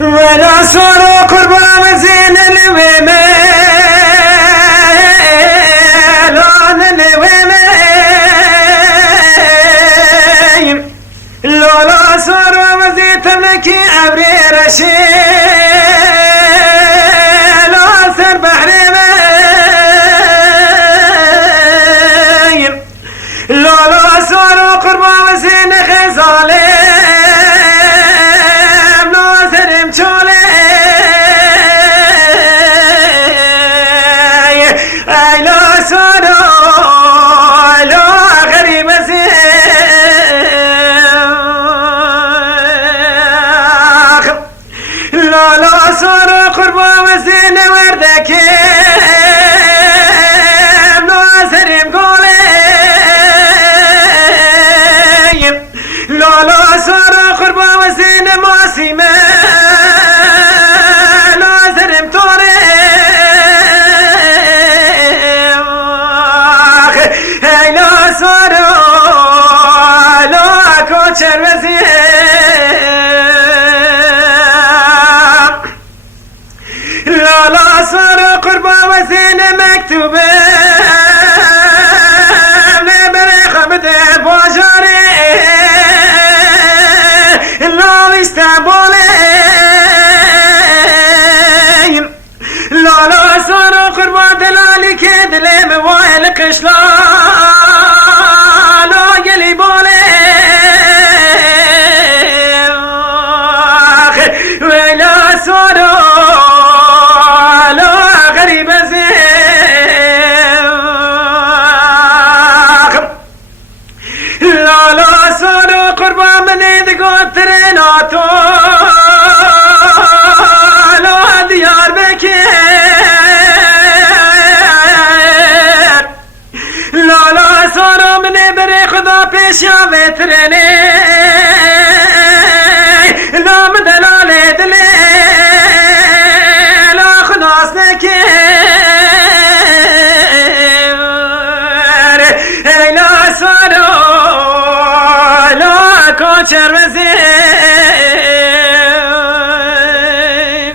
ولا صار قربان زين الويمين لون الويمين لولا صار وزيت لك عبري رشيل وصر بحرين لولا صار قربان زين خزالي صار قربان وزين وردك ناصر مقولي لا صار قربان وزين ماسيمة ناصر مطوري لا صار لا كوتشر وزين لا صار قربان وزين مكتوبة لبريخ بدأ بوجاري لا استعبولي لا صار قربان دلالي كدلي موائل قشلا لا يلي بولي ولا صار شافي ترني لا مدلالي دلي لا خلاص لك لا صاروا لا كوتشر وزير